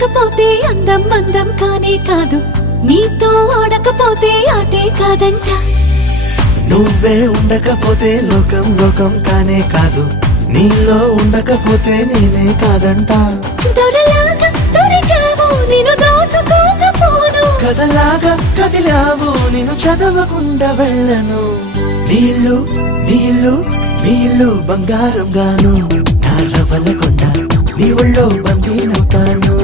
చూడకపోతే అందం అందం కానే కాదు, నీతో ఆడకపోతే ఆటే కాదంట. నువ్వే ఉండకపోతే లోకం లోకం కానే కాదు, నీలో ఉండకపోతే నేనే కాదంట. దొరలాగా దొరికావు నిన్ను దోచుకోకపోను, కథలాగా కదిలావు నిన్ను చదవకుండా వెళ్ళను. నీళ్ళు నీళ్ళు నీళ్ళు బంగారం గాను, నా రవ్వల కొండ నీ ఒళ్ళో బందీనవుతాను.